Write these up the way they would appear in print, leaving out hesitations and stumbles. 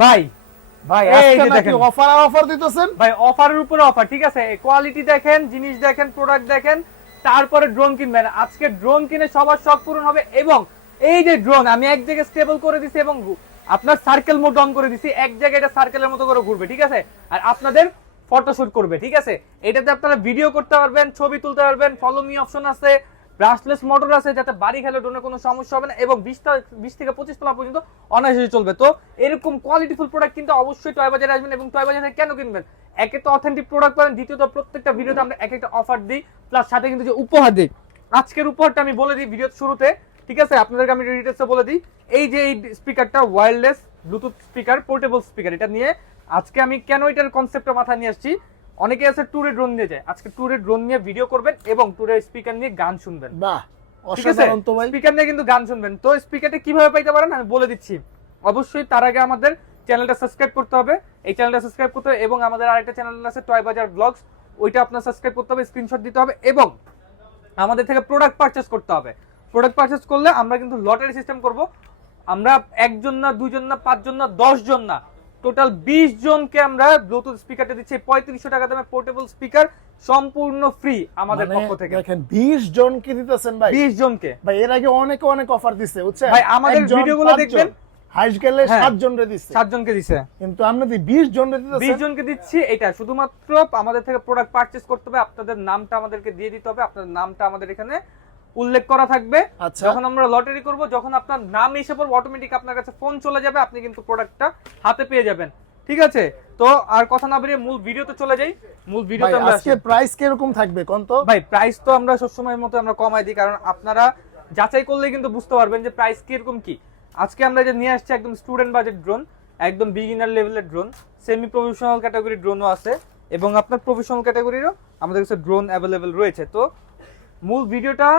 ভাই ভাই আজকে দেখেন অফার দিতেছেন ভাই, অফারের উপরে অফার, ঠিক আছে? কোয়ালিটি দেখেন, জিনিস দেখেন, প্রোডাক্ট দেখেন, তারপরে ড্রোন কিনবেন। আজকে ড্রোন কিনে সবার শখ পূরণ হবে। এবং এই যে ড্রোন আমি এক জায়গায় স্টেবল করে দিছি এবং আপনার সার্কেল মোড অন করে দিছি, এক জায়গায় এটা সার্কেলের মতো করে ঘুরবে, ঠিক আছে? আর আপনাদের ফটোশুট করবে, ঠিক আছে? এটাতে আপনারা ভিডিও করতে পারবেন, ছবি তুলতে পারবেন, ফলো মি অপশন আছে, ব্রাশলেস মোটর আছে, যাতে বাড়ি খেলে ড্রোনে কোনো সমস্যা হবে না, এবং 20 থেকে 25 তলা পর্যন্ত অনায়াসে চলবে। তো এরকম কোয়ালিটিফুল প্রোডাক্ট কিন্তু অবশ্যই টয় বাজারে আসবেন। এবং টয় বাজারে কেন কিনবেন? একে তো অথেন্টিক প্রোডাক্ট পাবেন, দ্বিতীয়ত প্রত্যেকটা ভিডিওতে আমরা এক একটা অফার দিই, প্লাস সাথে কিন্তু যে উপহার দিই। আজকের উপহারটা আমি বলে দিই ভিডিওর শুরুতে, ঠিক আছে? আপনাদেরকে আমি ডিটেইলসে বলে দিই। এই যে এই স্পিকারটা wireless Bluetooth speaker, portable speaker, এটা নিয়ে আজকে আমি কেন এটার কনসেপ্টটা মাথায় নিয়ে আসছি। অনেকে আছে ট্যুরে ড্রোন নিয়ে যায়, আজকে ট্যুরে ড্রোন নিয়ে ভিডিও করবেন এবং ট্যুরের স্পিকার নিয়ে গান শুনবেন। বাহ, ঠিক আছে? অসাধারণ তো ভাই। স্পিকার নিয়ে কিন্তু গান শুনবেন। তো স্পিকারটা কিভাবে পাইতে পারেন আমি বলে দিচ্ছি। অবশ্যই তার আগে আমাদের চ্যানেলটা সাবস্ক্রাইব করতে হবে, এই চ্যানেলটা সাবস্ক্রাইব করতে হবে, এবং আমাদের আরেকটা চ্যানেল আছে টয় বাজার ব্লগস, ওইটা আপনার সাবস্ক্রাইব করতে হবে, স্ক্রিনশট দিতে হবে, এবং আমাদের থেকে প্রোডাক্ট পারচেজ করতে হবে। প্রোডাক্ট পারচেজ করলে আমরা কিন্তু লটারি সিস্টেম করব। আমরা একজন না, দুইজন না, 5 জন না, 10 জন না, টোটাল 20 জনকে আমরা ব্লুটুথ স্পিকারটা দিচ্ছি 3500 টাকা দামে পোর্টেবল স্পিকার, সম্পূর্ণ ফ্রি আমাদের পক্ষ থেকে। দেখেন 20 জনকে দিতেছেন ভাই, 20 জনকে ভাই। এর আগে অনেক অফার দিছে, বুঝছেন ভাই? আমাদের ভিডিওগুলো দেখবেন, হাইস্ট গেলে 7 জন রে দিছে, 7 জনকে দিছে, কিন্তু আপনি 20 জন রে দিতেছেন। 20 জনকে দিচ্ছি। এটা শুধুমাত্র আমাদের থেকে প্রোডাক্ট পারচেজ করতে হবে, আপনাদের নামটা আমাদেরকে দিয়ে দিতে হবে, আপনার নামটা আমাদের এখানে উল্লেখ করা থাকবে। আচ্ছা। যখন আমরা লটারি করব, যখন আপনার নাম এসে পড়বে, অটোমেটিক আপনার কাছে ফোন চলে যাবে, আপনি কিন্তু প্রোডাক্টটা হাতে পেয়ে যাবেন, ঠিক আছে? তো আর কথা না বাড়িয়ে মূল ভিডিওতে চলে যাই। মূল ভিডিওতে আমরা আজকে প্রাইস কিরকম থাকবে কোন তো ভাই? প্রাইস তো আমরা সবসময়ের মতো আমরা কমাই দিই, কারণ আপনারা যাচাই করলে কিন্তু বুঝতে পারবেন যে প্রাইস কিরকম কি। আজকে আমরা যে নিয়ে আসছি একদম স্টুডেন্ট বাজেট ড্রোন, একদম বিগিনার লেভেলের ড্রোন, সেমি প্রফেশনাল ক্যাটাগরি ড্রোনও আছে, এবং আপনার প্রফেশনাল ক্যাটাগরিরও আমাদের কাছে ড্রোন অ্যাভেলেবেল রয়েছে। তো মূল ভিডিওটা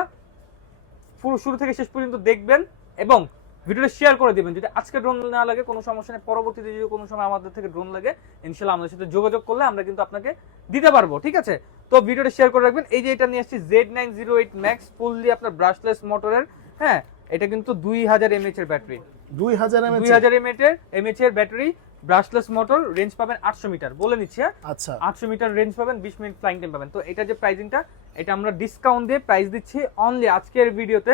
পুরো শুরু থেকে শেষ পর্যন্ত দেখবেন এবং ভিডিওটা শেয়ার করে দিবেন। যদি আজকে ড্রোন না লাগে কোনো সমস্যা নেই, পরবর্তীতে যদি কোনো সময় আমাদের থেকে ড্রোন লাগে, ইনশাআল্লাহ আমাদের সাথে যোগাযোগ করলে আমরা কিন্তু আপনাকে দিতে পারবো, ঠিক আছে? তো ভিডিওটা শেয়ার করে রাখবেন। এই যে এটা নিয়ে আসছি Z908 Max, ফুললি আপনার ব্রাশলেস মোটরের, হ্যাঁ? এটা কিন্তু 2000 mAh এর ব্যাটারি, 2000 2000 mAh এর ব্যাটারি, ব্রাশলেস মোটর, রেঞ্জ পাবেন 800 মিটার, বলে নিচ্ছি। হ্যাঁ, আচ্ছা, 800 মিটার রেঞ্জ পাবেন, 20 মিনিট ফ্লাইং টাইম পাবেন। তো এটা যে প্রাইসিংটা, এটা আমরা ডিসকাউন্ট দিয়ে প্রাইস দিচ্ছি অনলি আজকের ভিডিওতে।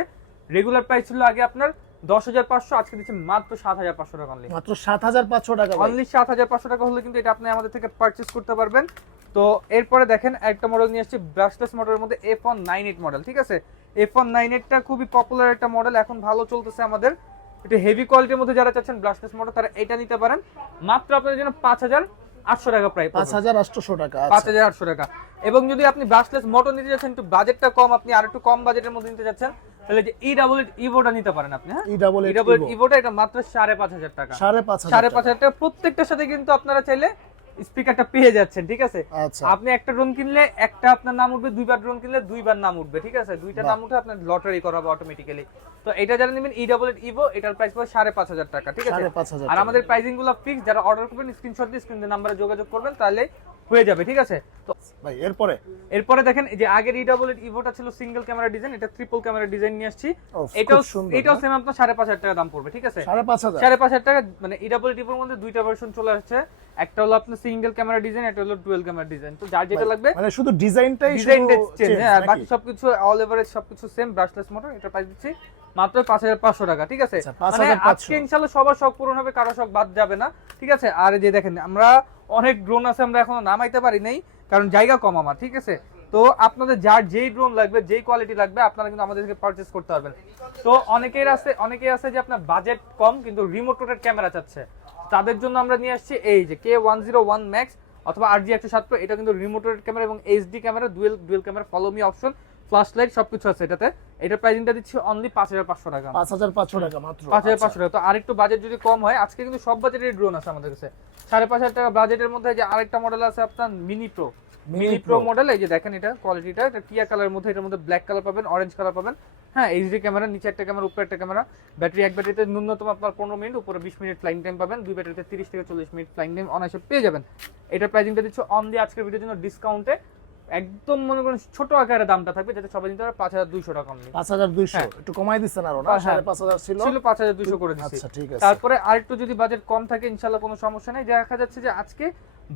রেগুলার প্রাইস ছিল আগে আপনার 10,500, আজকে দিচ্ছি মাত্র 7,500 টাকা অনলি। মাত্র 7500 টাকা ভাই। অনলি 7,500 টাকা হলে কিন্তু এটা আপনি আমাদের থেকে পারচেজ করতে পারবেন। তো এরপরে দেখেন একটা মডেল নিয়ে আসছি ব্রাশলেস মোটরের মধ্যে, F198 মডেল, ঠিক আছে? F198টা খুবই পপুলার একটা মডেল, এখন ভালো চলতেছে আমাদের। এটা হেভি কোয়ালিটির মধ্যে যারা চাচ্ছেন ব্রাশলেস মোটর, তারা এটা নিতে পারেন। মাত্র আপনাদের জন্য 5,800 টাকা প্রাইস, 5800 টাকা। 5,800 টাকা। এবং যদি আপনি ব্রাশলেস মোটর নিতে যাচ্ছেন, একটু বাজেটটা কম, আপনি আর একটু কম বাজেটের মধ্যে নিতে যাচ্ছেন, তাহলে যে E88 ইভোটা নিতে পারেন আপনি। হ্যাঁ, E88 ইভোটা, এটা মাত্র 5,500 টাকা। 5,500 টাকা। প্রত্যেকটার সাথে কিন্তু আপনারা চাইলে স্পিকারটা পেয়ে যাচ্ছেন, ঠিক আছে? আচ্ছা। আপনি একটা ড্রোন কিনলে একটা আপনার নাম উঠবে, দুইবার ড্রোন কিনলে দুইবার নাম উঠবে, ঠিক আছে? দুইটা নাম উঠে আপনার লটারি করা হবে অটোমেটিক্যালি। তো এটা যারা নেবেন E88 ইভো, এটার প্রাইস পড়বে 5,500 টাকা, ঠিক আছে? 5,500 আর আমাদের প্রাইসিং গুলো ফিক্স, যারা অর্ডার করবেন স্ক্রিনশট দিয়ে স্ক্রিনের নাম্বারে যোগাযোগ করবেন, তাহলে হয়ে যাবে, ঠিক আছে? তো ভাই এরপরে দেখেন, এই যে আগের E88 ইভোটা ছিল সিঙ্গেল ক্যামেরা ডিজাইন, এটা ট্রিপল ক্যামেরা ডিজাইন নিয়ে আসছি। এটাও সেম আপনার 5,500 টাকা দাম পড়বে, ঠিক আছে? 5,500 টাকা। মানে E88 ইভোর মধ্যে দুইটা ভার্সন চলে আসছে, একটা হলো আপনার সিঙ্গেল ক্যামেরা ডিজাইন, একটা হলো ডুয়াল ক্যামেরা ডিজাইন। তো যার যেটা লাগবে, মানে শুধু ডিজাইনটাই চেঞ্জ, হ্যাঁ, বাকি সবকিছু অল এভারেজ সবকিছু সেম। ব্রাশলেস মোটর, এটা প্রাইস দিচ্ছি মাত্র 5,500 টাকা, ঠিক আছে? মানে আজকে ইনশাআল্লাহ সবার শখ পূরণ হবে, কারো শখ বাদ যাবে না, ঠিক আছে? আর এই যে দেখেন, আমরা অনেক ড্রোন আছে, আমরা এখনো নামাইতে পারি নাই কারণ জায়গা কম আমার, ঠিক আছে? তো আপনাদের যার যেই ড্রোন লাগবে, যেই কোয়ালিটি লাগবে, আপনারা কিন্তু আমাদের থেকে পারচেজ করতে পারবেন। তো অনেকেই আছে যে আপনার বাজেট কম কিন্তু রিমোট রোটেট ক্যামেরা চাচ্ছে, তাদের জন্য আমরা নিয়ে আসছি এই যে K101 Max অথবা RG107 Pro। এটা কিন্তু রিমোট রোটেট ক্যামেরা এবং HD camera, dual camera, follow me option, flash light সবকিছু আছে এটাতে। এটার প্রাইসিংটা দিচ্ছি অনলি 5,500 টাকা। 5,500 টাকা মাত্র। 5,500 টাকা। তো আরেকটু বাজেট যদি কম হয়, আজকে কিন্তু সব বাজেটের ড্রোন আছে আমাদের কাছে। 5,500 টাকা বাজেটের মধ্যে যে আরেকটা মডেল আছে আপনার মিনি প্রো মডেল। এই যে দেখেন, এটা কোয়ালিটিটা, এটা টিয়া কালারের মধ্যে, এটার মধ্যে ব্ল্যাক কালার পাবেন, অরেঞ্জ কালার পাবেন। হ্যাঁ, HD ক্যামেরা, নিচে একটা ক্যামেরা, উপরে একটা ক্যামেরা। ব্যাটারি এক ব্যাটারিতে ন্যূনতম আপনার 15 মিনিট, উপরে 20 মিনিট ফ্লাইং টাইম পাবেন। দুই ব্যাটারিতে 30 থেকে 40 মিনিট ফ্লাইং টাইম অনায়াসে পেয়ে যাবেন। এটার প্রাইসিংটা দিচ্ছ অনলি আজকের ভিডিওর জন্য ডিসকাউন্টে একদম মনে করেন ছোট আকারে দামটা থাকবে, যাতে সবাই নিতে পারে 5200 টাকা অনলি। 5200 হ্যাঁ। একটু কমাই দিচ্ছেন আরো না, হ্যাঁ। 5500 ছিল। ছিল 5200 করে দিচ্ছি। আচ্ছা ঠিক আছে। তারপরে আরেকটু যদি বাজেট কম থাকে ইনশাআল্লাহ কোনো সমস্যা নাই। দেখা যাচ্ছে যে আজকে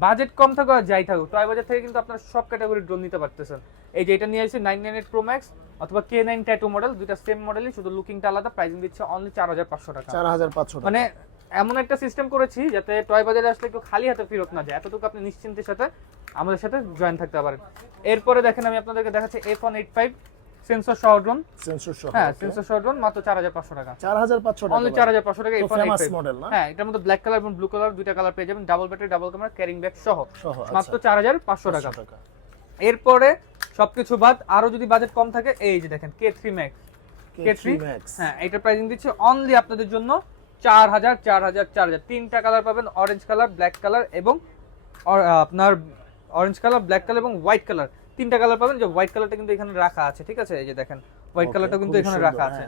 বাজেট কম থাকুক আর যাই থাকুক, টয় বাজার থেকে কিন্তু আপনারা সব ক্যাটাগরির ড্রোন নিতে পারতেছেন। এই যে এটা নিয়ে আসছে 998 Pro Max অথবা K9 ট্যাটু মডেল, দুইটা সেম মডেলই, শুধু লুকিংটা আলাদা। প্রাইসিং দিচ্ছে অনলি 4500 টাকা। 4500 টাকা। মানে এমন একটা সিস্টেম করেছি যাতে টয় বাজারে আসলে কেউ খালি হাতে ফেরত না যায়, এতটুকু আপনি নিশ্চিন্তের সাথে আমাদের সাথে জয়েন থাকতে পারেন। এরপরে দেখেন আমি আপনাদেরকে দেখাচ্ছি F185 সেন্সর সহ ড্রোন। সেন্সর সহ। হ্যাঁ, সেন্সর সহ ড্রোন মাত্র 4500 টাকা। 4500 টাকা। অনলি 4500 টাকা তো ফেমাস F185 মডেল না? হ্যাঁ, এটার মধ্যে ব্ল্যাক কালার এবং ব্লু কালার দুইটা কালার পেয়ে যাবেন, double battery double camera carrying bag সহ মাত্র 4500 টাকা। এরপরে সবকিছু বাদ আরো যদি বাজেট কম থাকে, এই যে দেখেন K3 Max। K3 Max। হ্যাঁ, এটার প্রাইসিং দিচ্ছি অনলি আপনাদের জন্য 4000 তিনটা কালার পাবেন, অরেঞ্জ কালার, ব্ল্যাক কালার এবং আপনার অরেঞ্জ কালার, ব্ল্যাক কালার এবং হোয়াইট কালার, তিনটা কালার পাবেন। যে হোয়াইট কালারটা কিন্তু এখানে রাখা আছে, ঠিক আছে, এই যে দেখেন হোয়াইট কালারটা কিন্তু এখানে রাখা আছে।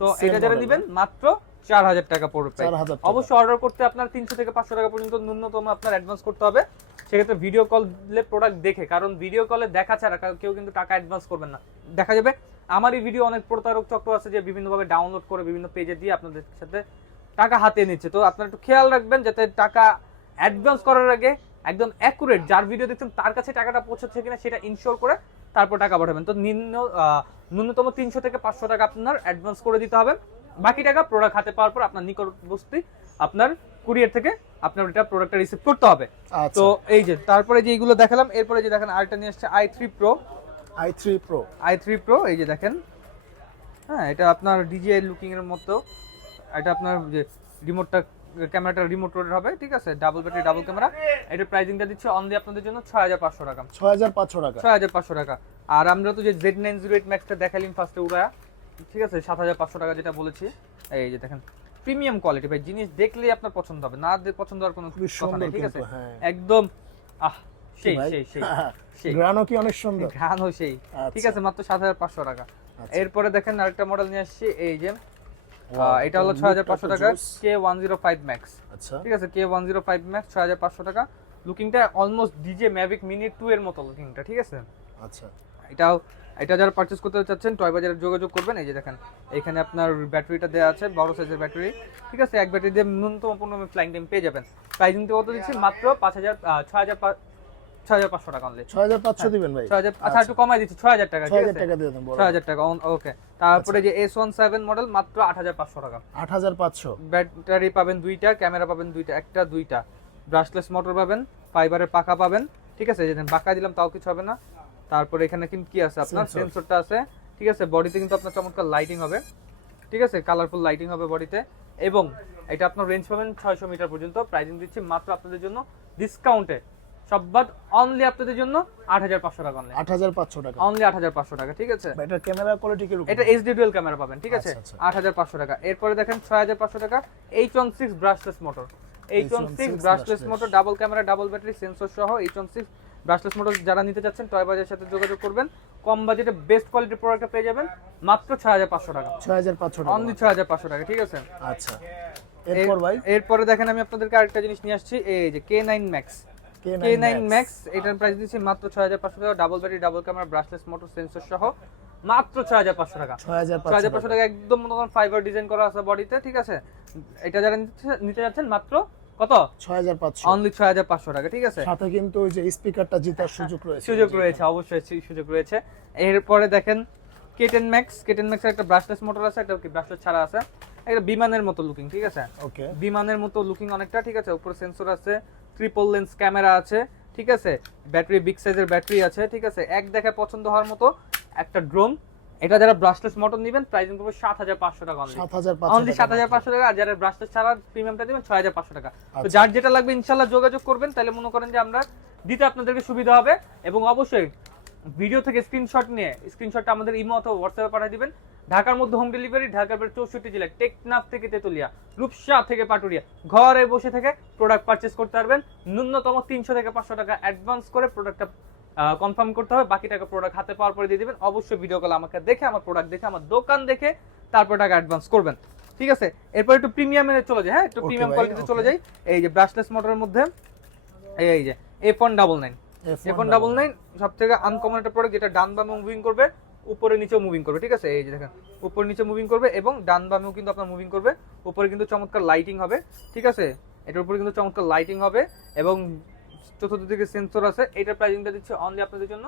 তো এটা যারা নেবেন মাত্র 4000 টাকা পড়বে। অবশ্যই অর্ডার করতে আপনার 300 থেকে 500 টাকা পর্যন্ত ন্যূনতম আপনার অ্যাডভান্স করতে হবে। সেক্ষেত্রে ভিডিও কলে প্রোডাক্ট দেখে, কারণ ভিডিও কলে দেখা ছাড়া কেউ কিন্তু টাকা অ্যাডভান্স করবেন না। দেখা যাবে আমার এই ভিডিও অনেক প্রতারক চক্র আছে যে বিভিন্নভাবে ডাউনলোড করে বিভিন্ন পেজে দিয়ে আপনাদের সাথে টাকা হাতে নিচ্ছে। তো আপনারা একটু খেয়াল রাখবেন যাতে টাকা অ্যাডভান্স করার আগে একদম অ্যাকুরেট যার ভিডিও দেখছেন তার কাছে টাকাটা পৌঁছাচ্ছে কিনা সেটা ইনশিওর করে তারপর টাকা পাঠাবেন। তো ন্যূনতম 300 থেকে 500 টাকা আপনার অ্যাডভান্স করে দিতে হবে। বাকি টাকা প্রোডাক্ট হাতে পাওয়ার পর আপনার নিকটবর্তী আপনার কুরিয়ার থেকে আপনার এটা প্রোডাক্টটা রিসিভ করতে হবে। তো এই যে তারপরে যে এইগুলো দেখালাম, এরপরে যে দেখেন আরেকটা নিয়ে আসছে i3 Pro। এই যে দেখেন, হ্যাঁ, এটা আপনার ডিজিআই লুকিং এর মতো। এটা আপনার যে রিমোটটা, ক্যামেরাটা রিমোট রোডের হবে, ঠিক আছে, ডাবল ব্যাটারি ডাবল ক্যামেরা। এটার প্রাইসিংটা দিচ্ছে অনলি আপনাদের জন্য 6500 টাকা। 6500 টাকা। আর আমরা তো যে Z908 ম্যাক্সটা দেখালাম ফার্স্টে উড়ায়া, ঠিক আছে, 7500 টাকা যেটা বলেছি। এই যে দেখেন প্রিমিয়াম কোয়ালিটি ভাই, জিনিস দেখলেই আপনার পছন্দ হবে, না পছন্দ হওয়ার কোনো কথা নেই, ঠিক আছে, একদম সেই সেই সেই সেই গ্রানও কি অনেক সুন্দর, গ্রানও সেই, ঠিক আছে, মাত্র 7500 টাকা। এরপরে দেখেন আরেকটা মডেল নিয়ে আসছি, এই যে এটা হলো 6500 টাকা K105 Max। আচ্ছা, ঠিক আছে, K105 Max 6500 টাকা। লুকিংটা অলমোস্ট ডিজে ম্যাভিক মিনি 2 এর মতো লুকিংটা, ঠিক আছে। আচ্ছা, এটা যারা পারচেজ করতে চাচ্ছেন টয় বাজারে যোগাযোগ করবেন। এই যে দেখেন এখানে আপনার ব্যাটারিটা দেওয়া আছে, বড় সাইজের ব্যাটারি, ঠিক আছে, এক ব্যাটারি দিয়ে ন্যূনতম 15 মিনিট ফ্লাইং টাইম পেয়ে যাবেন। প্রাইসিং কত দিচ্ছি মাত্র 6500 টাকা অনলি। 6500 দিবেন ভাই? 6000। আচ্ছা, একটু কমাই দিচ্ছি 6000 টাকা, ঠিক আছে, 6000 টাকা দিয়ে দেন। 6000 টাকা, ওকে। তারপরে যে S17 মডেল মাত্র 8500 টাকা। 8500। ব্যাটারি পাবেন দুইটা, ক্যামেরা পাবেন দুইটা, ব্রাশলেস মোটর পাবেন, ফাইবারের পাকা পাবেন, ঠিক আছে, যেদিন বাঁকা দিলাম তাও কিছু হবে না। তারপরে এখানে কিন্তু কি আছে আপনার সেন্সরটা আছে, ঠিক আছে, বডিতে কিন্তু আপনার চমৎকার লাইটিং হবে, ঠিক আছে, কালারফুল লাইটিং হবে বডিতে। এবং এটা আপনার রেঞ্জ পাবেন 600 মিটার পর্যন্ত। প্রাইসিং দিচ্ছি মাত্র আপনাদের জন্য ডিসকাউন্টে সব বাদ অনলি আপনাদের জন্য 8500 টাকা। অনলি 8500 টাকা, অনলি 8500 টাকা, ঠিক আছে। এটা ক্যামেরা কোয়ালিটি কি রকম? এটা এইচডি ডুয়াল ক্যামেরা পাবেন, ঠিক আছে, 8500 টাকা। এরপরে দেখেন 6500 টাকা H16 brushless motor. H16 brushless motor, double camera, double battery, sensor সহ H16 ব্রাশলেস মোটর যারা নিতে চাচ্ছেন টয় বাজারের সাথে যোগাযোগ করবেন। কম বাজেটে বেস্ট কোয়ালিটির প্রোডাক্টটা পেয়ে যাবেন মাত্র 6500 টাকা। 6500 টাকা, অনলি 6500 টাকা, ঠিক আছে। আচ্ছা, এরপর ভাই এরপরে দেখেন আমি আপনাদেরকে আরেকটা জিনিস নিয়ে আসছি, এই যে K9 Max। এটার প্রাইস দিচ্ছি মাত্র 6500 টাকা, double battery double camera brushless motor sensor সহ মাত্র 6500 টাকা। 6500 টাকা, একদম মনে করেন ফাইবার ডিজাইন করা আছে বডিতে, ঠিক আছে। এটা যারা নিতে যাচ্ছেন মাত্র কত? 6500, অনলি 6500 টাকা, ঠিক আছে। সাথে কিন্তু ওই যে স্পিকারটা জেতার সুযোগ রয়েছে, অবশ্যই সুযোগ রয়েছে। এরপরে দেখেন K10 Max এর একটা ব্রাশলেস মোটর আছে, একটা কি ব্রাশলেস ছাড়া আছে, একটা বিমানের মতো লুকিং, ঠিক আছে, ওকে, বিমানের মতো লুকিং অনেকটা, ঠিক আছে। উপরে সেন্সর আছে, ট্রিপল লেন্স ক্যামেরা আছে, ঠিক আছে, ব্যাটারি বিগ সাইজের ব্যাটারি আছে, ঠিক আছে, এক দেখায় পছন্দ হওয়ার মতো একটা ড্রোন। এটা যারা ব্রাশলেস মোটর নেবেন প্রাইসিং করবে 7500 টাকা অনলি। 7500 টাকা। আর যারা ব্রাশলেস ছাড়া প্রিমিয়ামটা দিবেন 6500 টাকা। তো যার যেটা লাগবে ইনশাআল্লাহ যোগাযোগ করবেন, তাহলে মনে করেন যে আমরা দিতে আপনাদেরকে সুবিধা হবে। এবং অবশ্যই ভিডিও থেকে স্ক্রিনশটটা আমাদের ইমো অথবা হোয়াটসঅ্যাপে পাঠিয়ে দিবেন। ঢাকার মধ্যে হোম ডেলিভারি, ঢাকার বাইরে 64 জেলা, টেকনাফ থেকে তেতুলিয়া, রূপসা থেকে পাটুরিয়া, ঘরে বসে থেকে প্রোডাক্ট পারচেজ করতে পারবেন। ন্যূনতম 300 থেকে 500 টাকা অ্যাডভান্স করে প্রোডাক্টটা কনফার্ম করতে হবে, বাকি টাকা প্রোডাক্ট হাতে পাওয়ার পরে দিয়ে দিবেন। অবশ্যই ভিডিও কল আমাকে দেখে, আমার প্রোডাক্ট দেখে, আমার দোকান দেখে তারপর টাকা অ্যাডভান্স করবেন, ঠিক আছে। এরপর একটু প্রিমিয়ামে চলে যায়, হ্যাঁ, একটু প্রিমিয়াম কোয়ালিটিতে চলে যাই। এই যে ব্রাশলেস মোটরের মধ্যে এই যে F199, F199 সবথেকে আনকমন একটা প্রোডাক্ট, যেটা ডান বামে মুভিং করবে, উপরে নিচেও মুভিং করবে, ঠিক আছে? এই যে দেখেন উপরে নিচে মুভিং করবে এবং ডান বামেও কিন্তু আপনার মুভিং করবে। উপরে কিন্তু চমৎকার লাইটিং হবে, ঠিক আছে? এটার উপরে কিন্তু চমৎকার লাইটিং হবে এবং চতুর্থ দিকে সেন্সর আছে। এটার প্রাইসিংটা দিচ্ছে অনলি আপনাদের জন্য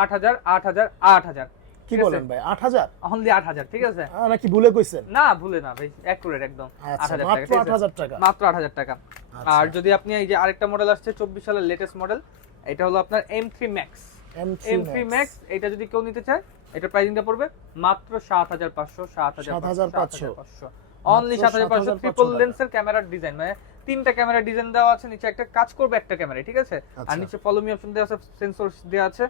8,000 কি বলেন ভাই 8,000? অনলি 8,000, ঠিক আছে? নাকি ভুলে কইছেন? না ভুলে না ভাই, অ্যাকুরেট একদম। আচ্ছা, 8,000 মাত্র টাকা, 8,000 টাকা। মাত্র 8,000 টাকা। আচ্ছা। আর যদি আপনি এই যে আরেকটা মডেল আসছে 24 সালের লেটেস্ট মডেল, এটা হলো আপনার M3 Max। M3 Max এটা যদি কেউ নিতে চায়, এটা প্রাইসিংটা পড়বে মাত্র 7,500 অনলি 7,500। ট্রিপল লেন্সের ক্যামেরার ডিজাইন, মানে তিনটা ক্যামেরা ডিজাইন দেওয়া আছে, নিচে একটা কাজ করবে একটা ক্যামেরা, ঠিক আছে? আর নিচে ফলো মি অপশন দেওয়া আছে, সেন্সর দেওয়া আছে,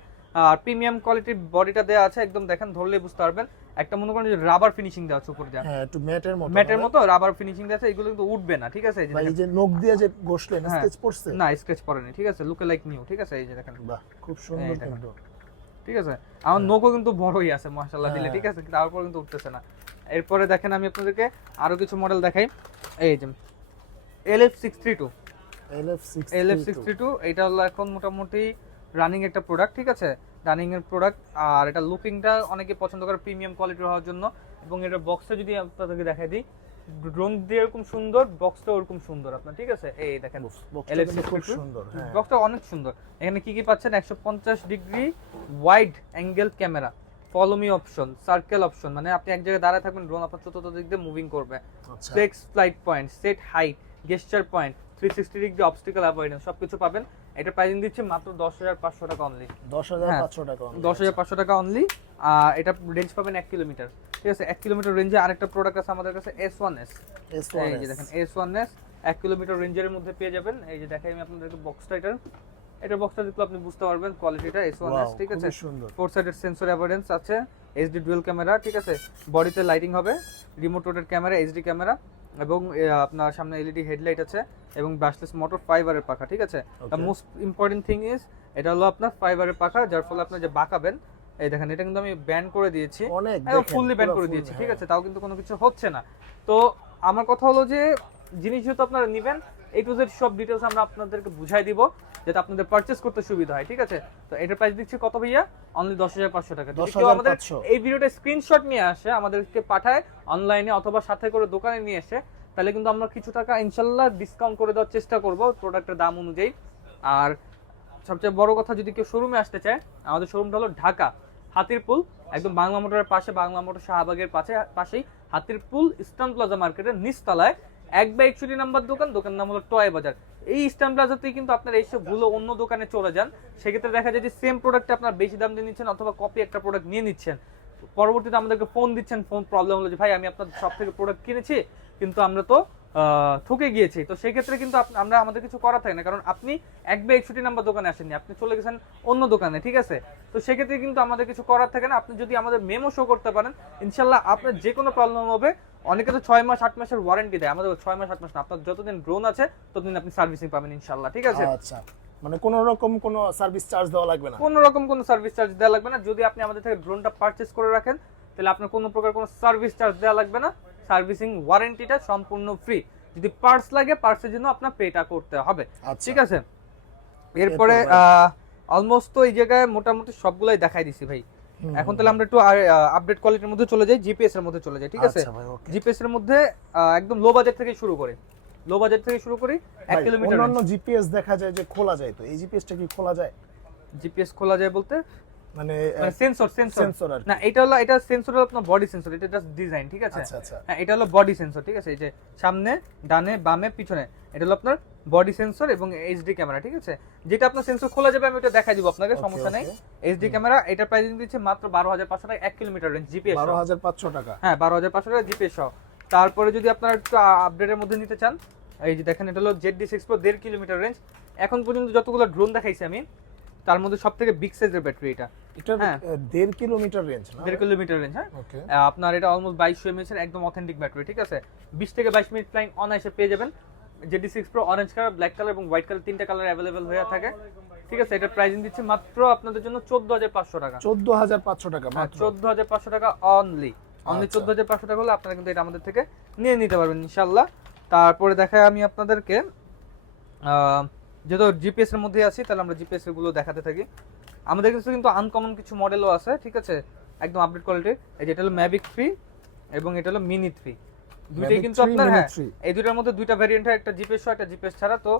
আর প্রিমিয়াম কোয়ালিটির বডিটা দেওয়া আছে, একদম দেখেন ধরলে বুঝতে পারবেন। একটা মনে করেন যে রাবার ফিনিশিং দেওয়া আছে উপর দিয়ে, হ্যাঁ একটু ম্যাটের মতো, ম্যাটের মতো রাবার ফিনিশিং দেওয়া আছে। এগুলো কিন্তু উঠবে না, ঠিক আছে? এই যে ভাই এই যে নখ দিয়ে যে ঘষলেন স্কেচ পড়ছে? না, স্কেচ পড়েনি, ঠিক আছে? লুক লাইক নিউ, ঠিক আছে? এই যে দেখেন, বাহ খুব সুন্দর কিন্তু, ঠিক আছে? আমার নখও কিন্তু বড়ই আছে মাশাআল্লাহ দিলে, ঠিক আছে? তারপর কিন্তু উঠতেছে না। এরপরে দেখেন আমি আপনাদেরকে আরো কিছু মডেল দেখাই। এই যে LF62 এটা হলো এখন মোটামুটি রানিং একটা প্রোডাক্ট, ঠিক আছে? রানিং এর প্রোডাক্ট। আর এটা লুকিংটা অনেকে পছন্দ করে প্রিমিয়াম কোয়ালিটির হওয়ার জন্য। এবং এটার বক্সটা যদি আপনাদেরকে দেখাই দিই, ড্রোন দিয়ে এরকম সুন্দর, বক্সটা ওরকম সুন্দর আপনার, ঠিক আছে? এই দেখেন খুব সুন্দর, হ্যাঁ বক্সটা অনেক সুন্দর। এখানে কি কি পাচ্ছেন? 150 degree wide angle camera, follow me option, circle option, মানে আপনি এক জায়গায় দাঁড়ায় থাকবেন, ড্রোন আপনার চতুর্থ দিক দিয়ে মুভিং করবে, flex flight point, set height, gesture point, 360 degree obstacle avoidance, সবকিছু পাবেন। এটা প্রাইসিং দিচ্ছে মাত্র 10,500 টাকা অনলি। 10,500 টাকা, 10,500 টাকা অনলি। এটা রেঞ্জ পাবেন 1 কিলোমিটার, ঠিক আছে? 1 কিলোমিটার রেঞ্জে আরেকটা প্রোডাক্ট আছে আমাদের কাছে, S1S। এই যে দেখেন S1S 1 কিলোমিটার রেঞ্জের মধ্যে পেয়ে যাবেন। এই যে দেখাই আমি আপনাদেরকে বক্সটা, এটার বক্সটা দেখলে আপনি বুঝতে পারবেন কোয়ালিটিটা। S1S, ঠিক আছে? 4 সাইডের সেন্সর অ্যাভয়েডেন্স আছে, HD ডুয়াল ক্যামেরা, ঠিক আছে? বডিতে লাইটিং হবে, remote rotate camera, HD camera, এবং আপনার সামনে LED হেডলাইট আছে এবং ব্রাশলেস মোটর, ফাইবারের পাখা, ঠিক আছে? The most important thing is এটা হলো আপনার ফাইবারের পাখা, যার ফলে আপনি যে বাঁকাবেন, এই দেখেন এটা কিন্তু আমি ব্যান করে দিয়েছি, একদম ফুললি ব্যান করে দিয়েছি, ঠিক আছে? তাও কিন্তু কোনো কিছু হচ্ছে না। তো আমার কথা হলো যে জিনিস যেহেতু আপনারা নেবেন, A to Z সব ডিটেইলস আমরা আপনাদেরকে বুঝাই দিব, যাতে আপনাদের পারচেজ করতে সুবিধা হয়, ঠিক আছে? তো এটার প্রাইস দিচ্ছি কত ভাইয়া? অনলি 10,500 টাকা। যদি কেউ আমাদের এই ভিডিওটা স্ক্রিনশট নিয়ে আসে, আমাদেরকে পাঠায় অনলাইনে অথবা সাথে করে দোকানে নিয়ে এসে, তাহলে কিন্তু আমরা কিছু টাকা ইনশাআল্লাহ ডিসকাউন্ট করে দেওয়ার চেষ্টা করব প্রোডাক্টের দাম অনুযায়ী। আর সবচেয়ে বড় কথা, যদি কেউ শোরুমে আসতে চায়, আমাদের শোরুমটা হলো ঢাকা হাতিরপুল, একদম বাংলা মোটরের পাশে, বাংলা মোটর শাহবাগের পাশেই হাতিরপুল ইস্টার্ন প্লাজা মার্কেটের নিচতলায় 1/61 নাম্বার দোকান, দোকান নাম হলো টয় বাজার। এই ইস্টার্ন প্লাজাতেই কিন্তু আপনার এসে ভুলে অন্য দোকানে চলে যান, সেক্ষেত্রে দেখা যায় যে সেম প্রোডাক্টে আপনার বেশি দাম দিয়ে নিচ্ছেন অথবা কপি একটা প্রোডাক্ট নিয়ে নিচ্ছেন। পরবর্তীতে আমাদেরকে ফোন দিচ্ছেন, ফোন প্রবলেম হলো যে ভাই আমি আপনার সব থেকে প্রোডাক্ট কিনেছি কিন্তু আমরা তো ঠকে গিয়েছি। তো সেই ক্ষেত্রে কিন্তু আমরা আমাদের কিছু করা থাকে না, কারণ আপনি 1/61 নাম্বার দোকানে আসেননি, আপনি চলে গেছেন অন্য দোকানে, ঠিক আছে? তো সেক্ষেত্রে কিন্তু আমাদের কিছু করার থাকে না। আপনি যদি আমাদের মেমো শো করতে পারেন, ইনশাল্লাহ আপনার যে কোনো প্রবলেম হবে। অনেকে তো 6 মাস 8 মাসের ওয়ারেন্টি দেয়, আমাদের 6 মাস 8 মাস না, আপনার যতদিন ড্রোন আছে ততদিন আপনি সার্ভিসিং পাবেন ইনশাল্লাহ, ঠিক আছে? আচ্ছা, মানে কোনো রকম কোনো সার্ভিস চার্জ দেওয়া লাগবে না? কোনো রকম কোনো সার্ভিস চার্জ দেওয়া লাগবে না। যদি আপনি আমাদের থেকে ড্রোনটা পারচেজ করে রাখেন, তাহলে আপনার কোনো প্রকার কোনো সার্ভিস চার্জ দেওয়া লাগবে না। সার্ভিসিং ওয়ারেন্টিটা সম্পূর্ণ ফ্রি। যদি পার্টস লাগে, পার্টসের জন্য আপনার পেটা করতে হবে, ঠিক আছে? এরপরে অলমোস্ট তো এই জায়গায় মোটামুটি সবগুলাই দেখাই দিছি ভাই। এখন তাহলে আমরা একটু আপডেট কোয়ালিটির মধ্যে চলে যাই, জিপিএস এর মধ্যে চলে যাই, ঠিক আছে? জিপিএস এর মধ্যে একদম লো বাজেট থেকে শুরু করি, 1 কিলোমিটার। অন্যান্য জিপিএস দেখা যায় যে খোলা যায়, তো এই জিপিএসটা কি খোলা যায়? জিপিএস খোলা যায় বলতে মানে সেন্সর না, এটা সেন্সর হলো আপনার বডি সেন্সর, এটা জাস্ট ডিজাইন, ঠিক আছে? হ্যাঁ, এটা হলো বডি সেন্সর, ঠিক আছে? এই যে সামনে, ডানে, বামে, পিছনে, এটা হলো আপনার বডি সেন্সর এবং এইচডি ক্যামেরা, ঠিক আছে? যেটা আপনার সেন্সর খোলা যাবে আমি ওটা দেখাই দিব আপনাকে, সমস্যা নাই। এইচডি ক্যামেরা, এটা প্রাইসিং দিচ্ছে মাত্র 12,500 টাকা 1 কিলোমিটার রেঞ্জ, জিপিএস 12,500 টাকা। হ্যাঁ, 12,500 টাকা জিপিএস সহ। তারপরে যদি আপনারা একটু আপডেটের মধ্যে নিতে চান, এই যে দেখেন এটা হলো ZD6 Pro 1.5 কিলোমিটার রেঞ্জ। এখন পর্যন্ত যতগুলো ড্রোন দেখাইছি আমি, তার মধ্যে সবথেকে বিগ সাইজের ব্যাটারি এটা। এটা 1.5 কিলোমিটার রেঞ্জ না? 1.5 কিলোমিটার রেঞ্জ, হ্যাঁ। আপনার এটা অলমোস্ট 2200 mAh এর একদম অথেন্টিক ব্যাটারি, ঠিক আছে? 20 থেকে 22 মিনিট ফ্লাইং অনায়াসে পেয়ে যাবেন। ZD6 Pro orange colour, black colour এবং হোয়াইট কালার, তিনটা কালার अवेलेबल হয়ে থাকে, ঠিক আছে? এটার প্রাইসিং দিচ্ছে মাত্র আপনাদের জন্য 14,500 টাকা। 14,500 টাকা মাত্র? 14,500 টাকা অনলি 14,500 টাকা হলে আপনারা কিন্তু এটা আমাদের থেকে নিয়ে নিতে পারবেন ইনশাআল্লাহ। তারপরে দেখাই আমি আপনাদেরকে যেহেতু জিপিএস এর মধ্যে আছি তাহলে আমরা জিপিএস এর গুলো দেখাতে থাকি। আমাদের কাছে কিন্তু আনকমন কিছু মডেলও আছে, ঠিক আছে, একদম আপডেট কোয়ালিটির। এই যেটা হলো ম্যাভিক 3 এবং এটা হলো মিনি 3, দুইটাই কিন্তু আপনার, হ্যাঁ এই দুইটার মধ্যে দুইটা ভেরিয়েন্ট হয়, একটা জিপিএস সহ একটা জিপিএস ছাড়া। তো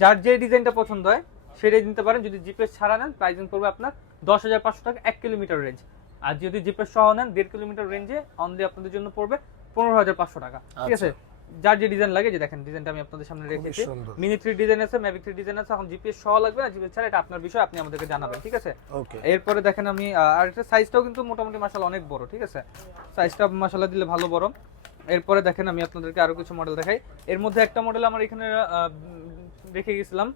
যার যে ডিজাইনটা পছন্দ হয় সেটাই নিতে পারেন। যদি জিপিএস ছাড়া নেন প্রাইসিং পড়বে আপনার 10,500 টাকা 1 কিলোমিটার রেঞ্জ, আর যদি জিপিএস সহ নেন 1.5 কিলোমিটার রেঞ্জে অনলি আপনাদের জন্য পড়বে 15,500 টাকা, ঠিক আছে। যার যে ডিজাইন লাগে, যে দেখেন ডিজাইনটা আমি আপনাদের সামনে রেখেছি, মিনি 3 ডিজাইন আছে, ম্যাভিক 3 ডিজাইন আছে। এখন জিপিএস সহ লাগবে না জিপিএস ছাড়া, এটা আপনার বিষয়, আপনি আমাদেরকে জানাবেন, ঠিক আছে। এরপরে দেখেন আমি আরেকটা সাইজটাও কিন্তু মোটামুটি মাশাআল্লাহ অনেক বড়, ঠিক আছে, সাইজটা মাশাআল্লাহ দিলে ভালো বড়। এরপরে দেখেন আমি আপনাদেরকে আরো কিছু মডেল দেখাই। এর মধ্যে একটা মডেল আমার এখানে রেখে গেছিলাম,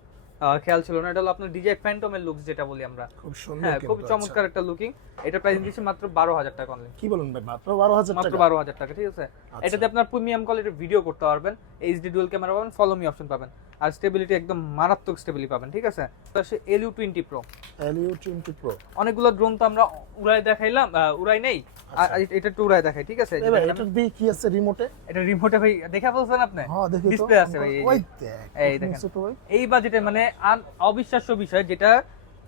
খেয়াল ছিল না, এটা হলো আপনার ডিজাই ফ্যান্টমের লুকস যেটা বলি আমরা, খুব সুন্দর, হ্যাঁ খুব চমৎকার একটা লুকিং। এটা প্রাইস দিচ্ছি মাত্র 12,000 টাকা অনলি। কি বলেন ভাই, মাত্র 12,000 টাকা? মাত্র 12,000 টাকা, ঠিক আছে। এটাতে আপনার প্রিমিয়াম কোয়ালিটির ভিডিও করতে পারবেন, এইচডি ডুয়াল ক্যামেরা পাবেন, ফলো মি অপশন পাবেন, আর স্টেবিলিটি একদম মারাত্মক স্টেবিলিটি পাবেন, ঠিক আছে। তার সে LU20 Pro, LU20 Pro অনেকগুলো ড্রোন তো আমরা উড়াই দেখাইলাম, উড়াই নেই, আর এটা একটু উড়াই দেখাই, ঠিক আছে। এটা দিয়ে কি আছে রিমোটে? এটা রিমোটে ভাই দেখা বলছেন আপনি? হ্যাঁ দেখি তো, ডিসপ্লে আছে ভাই, ওই দেখ, এই দেখেন এই বাজেটে মানে অবিশ্বাস্য বিষয়, যেটা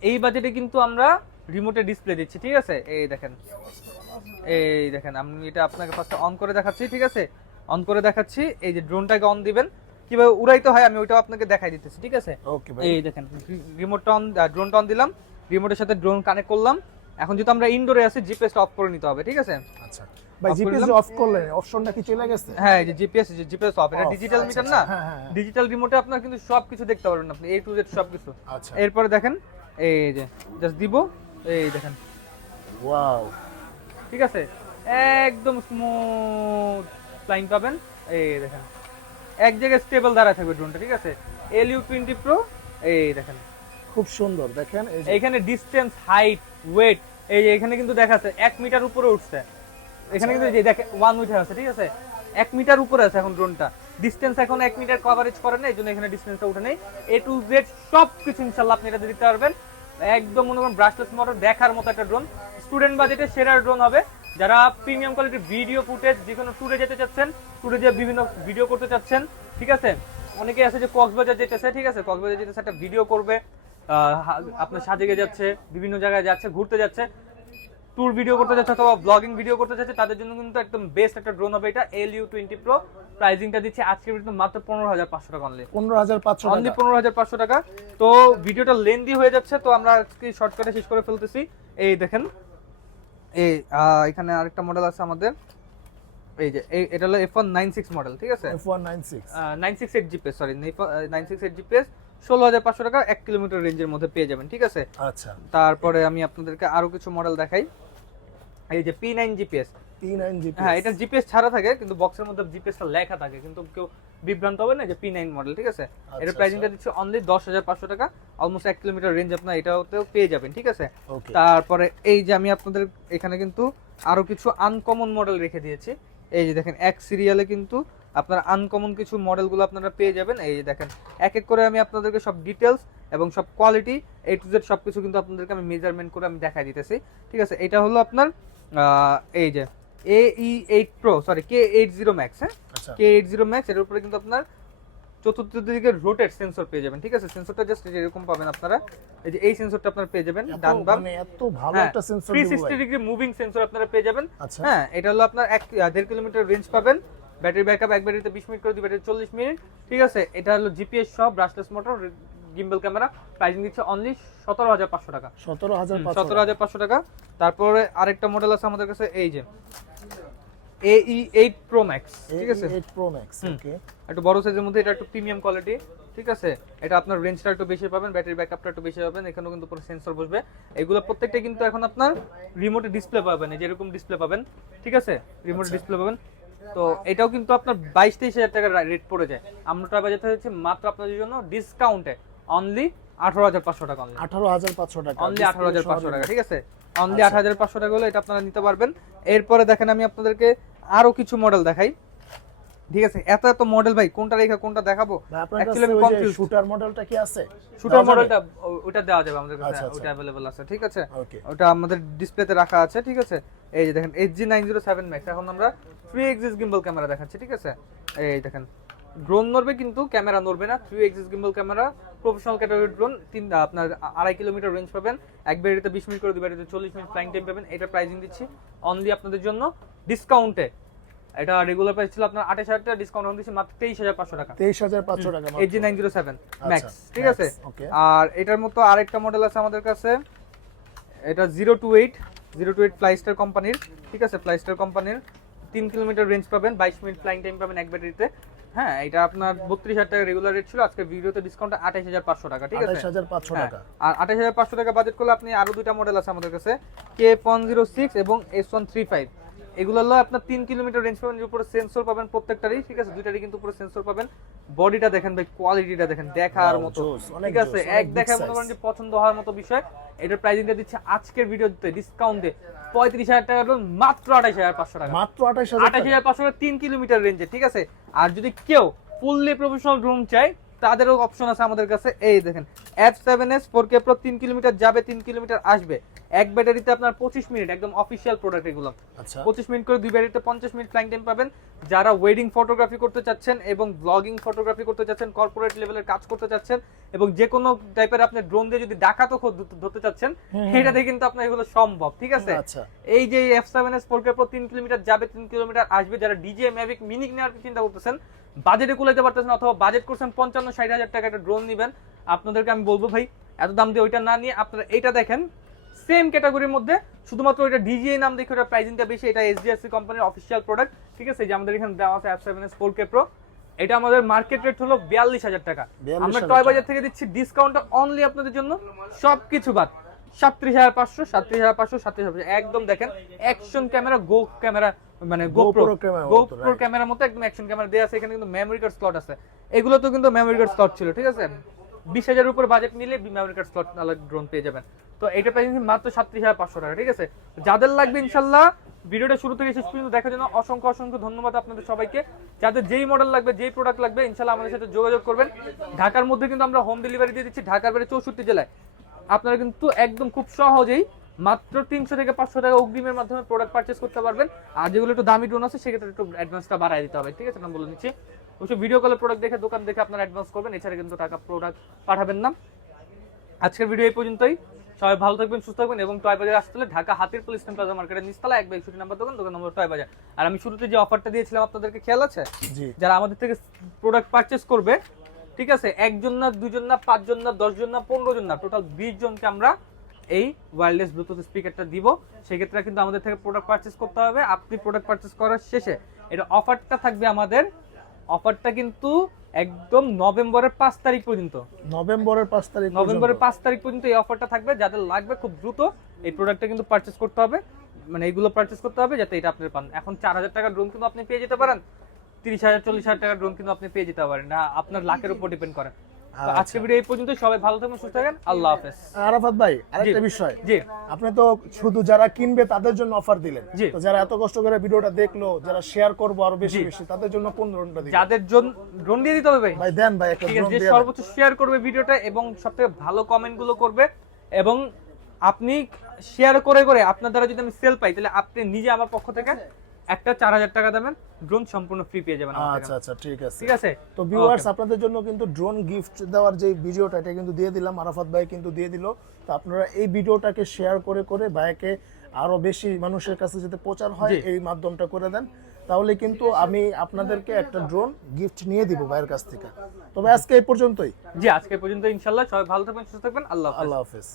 এই বাজেটে কিন্তু আমরা রিমোটে ডিসপ্লে দিচ্ছি, ঠিক আছে। এই দেখেন, এই দেখেন আমি এটা আপনাকে ফার্স্ট অন করে দেখাচ্ছি, ঠিক আছে, অন করে দেখাচ্ছি। এই যে ড্রোনটাকে অন দিবেন, কিভাবে উড়াইতে হয় আমি ওইটাও আপনাকে দেখাই দিতেছি, ঠিক আছে। ওকে ভাই, এই দেখেন রিমোটটা অন, ড্রোনটা অন দিলাম, রিমোটের সাথে ড্রোন কানেক্ট করলাম। এখন যেহেতু আমরা ইনডোরে আছি, জিপিএসটা অফ করে নিতে হবে, ঠিক আছে। আচ্ছা ভাই, জিপিএস অফ করলে অপশনটা কি চলে গেছে? হ্যাঁ এই যে জিপিএস অফ, এটা ডিজিটাল মিটার না, ডিজিটাল রিমোটে আপনার কিন্তু সবকিছু দেখতে পারবেন আপনি, A to Z সবকিছু। আচ্ছা, এরপরে দেখেন এই যে জাস্ট দিব, এই দেখেন ওয়াও, ঠিক আছে, একদম স্মুথ ফ্লাইং পাবেন। এই দেখেন এক জায়গায় স্টেবল দাঁড়ায় থাকবে ড্রোনটা, ঠিক আছে। LU20 Pro, এই দেখেন খুব সুন্দর। দেখেন এইখানে ডিসটেন্স, হাইট, ওয়েট, এই যে এখানে কিন্তু দেখাচ্ছে 1 মিটার উপরে উঠছে, এখানে কিন্তু যে দেখে 1 মিটার আছে, ঠিক আছে, 1 মিটার উপরে আছে এখন ড্রোনটা। ডিসটেন্স এখন 1 মিটার কভারেজ করে না, এইজন্য এখানে ডিসটেন্সটা উঠে নেই। A to Z সবকিছু ইনশাআল্লাহ আপনি এটা দিতে পারবেন। একদম মনে করেন ব্রাশলেস মোটর দেখার মতো একটা ড্রোন, স্টুডেন্ট বাজেটে সেরা ড্রোন হবে। যারা প্রিমিয়াম কোয়ালিটির ভিডিও ফুটেজ, যে কোনো ট্যুরে যেতে চাচ্ছেন, ট্যুরে যে বিভিন্ন ভিডিও করতে চাচ্ছেন, ঠিক আছে। অনেকেই আছে যে কক্সবাজার যেতেছে, ঠিক আছে, কক্সবাজার যেতেছে একটা ভিডিও করবে, আপনার সাজেকে যাচ্ছে, বিভিন্ন জায়গায় যাচ্ছে, ঘুরতে যাচ্ছে, ট্যুর ভিডিও করতে যাচ্ছে অথবা ব্লগিং ভিডিও করতে যাচ্ছে, তাদের জন্য কিন্তু একদম বেস্ট একটা ড্রোন হবে এটা LU20 Pro। প্রাইসিংটা দিচ্ছে আজকে কিন্তু মাত্র 15,500 টাকা অনলি, 15,500 টাকা, অনলি 15,500 টাকা। তো ভিডিওটা লেন্দি হয়ে যাচ্ছে, তো আমরা আজকে শর্টকাটে শেষ করে ফেলতেছি। এই দেখেন এই এখানে আরেকটা মডেল আছে আমাদের, এই যে এটা হলো F196 মডেল, ঠিক আছে, F196 968 জিপিএস, সরি 968 জিপিএস, 16,500 টাকা 1 কিলোমিটার রেঞ্জের মধ্যে পেয়ে যাবেন, ঠিক আছে। আচ্ছা, তারপরে আমি আপনাদেরকে আরো কিছু মডেল দেখাই। এই যে P9 জিপিএস, P9 জিপিএস, হ্যাঁ এটা জিপিএস ছাড়া থাকে, কিন্তু বক্সের মধ্যে জিপিএসটা লেখা থাকে, কিন্তু কেউ বিভ্রান্ত হবে না যে P9 মডেল, ঠিক আছে। এর প্রাইসিংটা দিচ্ছে অনলি 10,500 টাকা, অলমোস্ট 1 কিলোমিটার রেঞ্জ আপনার এটাতেও পেয়ে যাবেন, ঠিক আছে। তারপরে এই যে আমি আপনাদের এখানে কিন্তু আরো কিছু আনকমন মডেল রেখে দিয়েছি। এই যে দেখেন এক সিরিয়ালে কিন্তু আপনার আনকমন কিছু মডেলগুলো আপনারা পেয়ে যাবেন। এই যে দেখেন এক এক করে আমি আপনাদেরকে সব ডিটেলস এবং সব কোয়ালিটি A to Z সবকিছু কিন্তু আপনাদেরকে আমি মেজারমেন্ট করে আমি দেখাই দিতেছি, ঠিক আছে। এটা হলো আপনার এই যে AE8 Pro, sorry K80 Max, হ্যাঁ K80 Max, এর উপরে কিন্তু আপনার চতুর্থ দিকে রোটেট সেন্সর পেয়ে যাবেন, ঠিক আছে। সেন্সরটা জাস্ট এরকম পাবেন আপনারা, এই যে এই সেন্সরটা আপনারা পেয়ে যাবেন ডান বাম, মানে এত ভালো একটা সেন্সর, 360 ডিগ্রি মুভিং সেন্সর আপনারা পেয়ে যাবেন। আচ্ছা, হ্যাঁ এটা হলো আপনার 1.5 কিলোমিটার রেঞ্জ পাবেন, ব্যাটারি ব্যাকআপ এক ব্যাটারিতে 20 মিনিট করে, দুই ব্যাটারি 40 মিনিট, ঠিক আছে। এটা হলো জিপিএস সহ brushless motor, gimbal camera, pricing দিচ্ছে অনলি 17,500 টাকা, 17,500 টাকা। তারপরে আরেকটা মডেল আছে আমাদের কাছে, এই যে AE8 Pro Max, ঠিক আছে, AE8 Pro Max, ওকে, একটু বড় সাইজের মধ্যে, এটা একটু প্রিমিয়াম কোয়ালিটি, ঠিক আছে। এটা আপনার রেঞ্জটা একটু বেশি পাবেন, ব্যাটারি ব্যাকআপটা একটু বেশি পাবেন, এখানেও কিন্তু পুরো সেন্সর বসবে। এগুলো প্রত্যেকটা কিন্তু এখন আপনার রিমোটে ডিসপ্লে পাবেন, এই যে এরকম ডিসপ্লে পাবেন, ঠিক আছে, রিমোটে ডিসপ্লে পাবেন। তো এটাও কিন্তু আপনার 22-23 হাজার টাকা রেট পড়ে যায়। আমরা ট্রাই বাজাতে হচ্ছে মাত্র আপনাদের জন্য ডিসকাউন্টে অনলি 18,500 টাকা, অনলি 18,500 টাকা, অনলি 18,500 টাকা, ঠিক আছে, অনলি 18,500 টাকা হলে এটা আপনারা নিতে পারবেন। এরপরে দেখেন আমি আপনাদেরকে আরো কিছু মডেল দেখাই, ঠিক আছে। এত এত মডেল ভাই কোনটা রেখা কোনটা দেখাবো, অ্যাকচুয়ালি আমি কনফিউজ। শুটার মডেলটা কি আছে? শুটার মডেলটা ওটা দেওয়া যাবে আমাদের কাছে, ওটা अवेलेबल আছে, ঠিক আছে, ওটা আমাদের ডিসপ্লেতে রাখা আছে, ঠিক আছে। এই যে দেখেন HG907 Max, এখন আমরা 3 axis gimbal ক্যামেরা দেখাচ্ছি, ঠিক আছে। এই দেখেন ড্রোন নড়বে কিন্তু ক্যামেরা নড়বে না। 3 axis gimbal camera, professional category drone, আপনার 2.5 কিলোমিটার রেঞ্জ পাবেন। এক ব্যাটারিতে 20 মিনিট করে, 2 ব্যাটারিতে 40 মিনিট ফ্লাইং টাইম পাবেন। এটা প্রাইসিং দিচ্ছি অনলি আপনাদের জন্য ডিসকাউন্টে। এটা রেগুলার প্রাইস ছিল আপনার 28,000 টাকা, ডিসকাউন্ট অন দিচ্ছি মাত্র 23,500 টাকা। 23,500 টাকা মাত্র। AG907 ম্যাক্স, ঠিক আছে। ওকে। আর এটার মতো আরেকটা মডেল আছে আমাদের কাছে, এটা 028 ফ্লাইস্টার কোম্পানির, ঠিক আছে, ফ্লাইস্টার কোম্পানির 3 কিলোমিটার রেঞ্জ পাবেন, 22 মিনিট ফ্লাইং টাইম পাবেন এক ব্যাটারিতে। হ্যাঁ, এটা আপনার 32,000 টাকা রেগুলার রেট ছিল, আজকে ভিডিওতে ডিসকাউন্ট 28,500 টাকা, ঠিক আছে। 28,500 টাকা। আর 28,500 টাকা বাজেট করলে আপনি আরো দুইটা মডেল আছে আমাদের কাছে, K106 এবং S135। এগুলো হলো আপনার 3 কিলোমিটার রেঞ্জ পাবেন, উপরে সেন্সর পাবেন প্রত্যেকটারই, ঠিক আছে, দুইটারই কিন্তু উপরে সেন্সর পাবেন। বডিটা দেখেন ভাই, কোয়ালিটিটা দেখেন, দেখার মতো, ঠিক আছে, এক দেখায় মনে করেন যে পছন্দ হওয়ার মতো বিষয়। এটার প্রাইসিংটা দিচ্ছে আজকের ভিডিওতে ডিসকাউন্টে 35,000 টাকা, মাত্র 28,500 টাকা, মাত্র 28,500 টাকা 3 কিলোমিটার রেঞ্জে, ঠিক আছে। আর যদি কেউ ফুললি প্রফেশনাল ড্রোন চাই, তাদেরও অপশন আছে আমাদের কাছে। এই দেখেন, F7S 4K Pro 3 কিলোমিটার যাবে, 3 কিলোমিটার আসবে। এক ব্যাটারিতে আপনার 25 মিনিট, একদম অফিশিয়াল প্রোডাক্ট এগুলো। আচ্ছা, 25 মিনিট করে 2 ব্যাটারিতে 50 মিনিট ফ্লাইং টাইম পাবেন। যারা ওয়েডিং ফটোগ্রাফি করতে চাচ্ছেন এবং ব্লগিং ফটোগ্রাফি করতে চাচ্ছেন, কর্পোরেট লেভেলের কাজ করতে চাচ্ছেন, এবং যে কোনো টাইপের আপনি ড্রোন দিয়ে যদি ডাকাতও ধরতে চাচ্ছেন, সেটাতে কিন্তু আপনার এগুলো সম্ভব, ঠিক আছে। আচ্ছা, এই যে F7S 4K Pro 3 কিলোমিটার যাবে, 3 কিলোমিটার আসবে, যারা DJI Mavic Mini নেওয়ার চিন্তা করতেছেন, বাজেটে কুলাইতে পারতেছেন, অথবা বাজেট করছেন 55-60 টাকা একটা ড্রোন নেবেন, আপনাদেরকে আমি বলবো ভাই, এত দাম দিয়ে ওইটা না নিয়ে আপনারা এইটা দেখেন, সেম ক্যাটাগরির মধ্যে, শুধুমাত্র এটা DJI নাম দেখে ওটা প্রাইসিংটা বেশি। এটা SDRC কোম্পানির অফিশিয়াল প্রোডাক্ট, ঠিক আছে। যে আমাদের এখানে দেওয়া আছে F7S 4K Pro, এটা আমাদের মার্কেট রেট হলো 42,000 টাকা। আমরা টয় বাজার থেকে দিচ্ছি ডিসকাউন্টটা অনলি আপনাদের জন্য, সবকিছু বাদ 37,500, 37,500, একদম দেখেন অ্যাকশন ক্যামেরা, গো ক্যামেরা, মানে GoPro ক্যামেরার মতো একদম অ্যাকশন ক্যামেরা দেয়া আছে। এখানে কিন্তু মেমরি কার্ড স্লট আছে, এগুলো তো কিন্তু মেমরি কার্ড স্লট ছিল, ঠিক আছে। 20,000 উপর বাজেট নিলে মেমরি কার্ড স্লট ড্রোন পেয়ে যাবেন। তো এটা প্রাইস মাত্র 37,500 টাকা, ঠিক আছে। যাদের লাগবে ইনশাআল্লাহ ভিডিওটা শুরু থেকে শেষ পর্যন্ত দেখার জন্য অসংখ্য ধন্যবাদ আপনাদের সবাইকে। যাদের যেই মডেল লাগবে, যেই প্রোডাক্ট লাগবে, ইনশাআল্লাহ আমাদের সাথে যোগাযোগ করবেন। ঢাকার মধ্যে কিন্তু আমরা হোম ডেলিভারি দিয়ে দিচ্ছি, ঢাকার বাইরে 64 জেলায়। আপনারা কিন্তু একদম খুব সহজেই মাত্র 300 থেকে 500 টাকা অগ্রিমের মাধ্যমে প্রোডাক্ট পারচেজ করতে পারবেন। আর যেগুলো একটু দামি ড্রোন আছে, সেক্ষেত্রে একটু অ্যাডভান্সটা বাড়ায় দিতে হবে, ঠিক আছে, আমি বলে দিচ্ছি। অবশ্যই ভিডিও কলে প্রোডাক্ট দেখে, দোকান দেখে আপনারা অ্যাডভান্স করবেন, এছাড়া কিন্তু টাকা প্রোডাক্ট পাঠাবেন না। আজকের ভিডিও এই পর্যন্তই। সবাই ভালো থাকবেন, সুস্থ থাকবেন, এবং টয় বাজার আসতে হলে ঢাকা হাতির পুলিশ প্লাজা মার্কেটের নিচতলা 1/61 নম্বর দোকান নম্বর টয় বাজার। আর আমি শুরুতে যে অফারটা দিয়েছিলাম আপনাদেরকে খেয়াল আছে? যারা আমাদের থেকে প্রোডাক্ট পারচেজ করবে, ঠিক আছে, একজন না, দুজন না, 5 জন না, 10 জন না, 15 জন না, টোটাল 20 জনকে আমরা এই ওয়্যারলেস ব্লুটুথ স্পিকারটা দিব। সেক্ষেত্রে কিন্তু আমাদের থেকে প্রোডাক্ট পারচেজ করতে হবে। আপনি প্রোডাক্ট পারচেজ করার শেষে এটা অফারটা থাকবে আমাদের, অফারটা কিন্তু একদম নভেম্বরের 5 তারিখ পর্যন্ত, নভেম্বরের 5 তারিখ পর্যন্ত এই অফারটা থাকবে। যাদের লাগবে খুব দ্রুত এই প্রোডাক্টটা কিন্তু পারচেজ করতে হবে, মানে এইগুলো পারচেজ করতে হবে, যাতে এটা আপনি পান। এখন 4,000 টাকার ড্রোন কিন্তু আপনি পেয়ে যেতে পারেন, 30,000 40,000 টাকার ড্রোন কিন্তু আপনি পেয়ে যেতে পারেন না, আপনার লাকের উপর ডিপেন্ড করে। তো আজকের ভিডিও এই পর্যন্ত, সবাই ভালো থাকবেন, সুস্থ থাকবেন, আল্লাহ হাফেজ। আরাফাত ভাই, আরেকটা বিষয়, জি, আপনি তো শুধু যারা কিনবে তাদের জন্য অফার দিলেন, তো যারা এত কষ্ট করে ভিডিওটা দেখলো, যারা শেয়ার করবো আরো বেশি বেশি, তাদের জন্য কোন ড্রোনটা দিবেন? যাদের জন্য ড্রোন দিয়ে দিতে হবে ভাই, ভাই দেন ভাই একটা ড্রোন দিয়ে, সর্বোচ্চ শেয়ার করবে ভিডিওটা এবং সবথেকে ভালো কমেন্ট গুলো করবে। এবং আপনি শেয়ার করে করে আপনার দ্বারা যদি আমি সেল পাই, তাহলে আপনি নিজে আমার পক্ষ থেকে একটা 4,000 টাকা দেবেন, ড্রোন সম্পূর্ণ ফ্রি পেয়ে যাবেন। আচ্ছা, ঠিক আছে, ঠিক আছে। তো ভিউয়ার্স, আপনাদের জন্য কিন্তু ড্রোন গিফট দেওয়ার যে ভিডিওটা, এটা কিন্তু দিয়ে দিলাম, আরাফাত ভাই কিন্তু দিয়ে দিল। তো আপনারা এই ভিডিওটাকে শেয়ার করে করে ভাইকে আরো বেশি মানুষের কাছে যাতে প্রচার হয়, এই মাধ্যমটা করে দেন, তাহলে কিন্তু আমি আপনাদেরকে একটা ড্রোন গিফট নিয়ে দিব ভাইয়ের কাছ থেকে। তবে আজকে এই পর্যন্তই। জি, আজকে পর্যন্ত ইনশাআল্লাহ। সবাই ভালো থাকবেন, সুস্থ থাকবেন, আল্লাহ হাফেজ।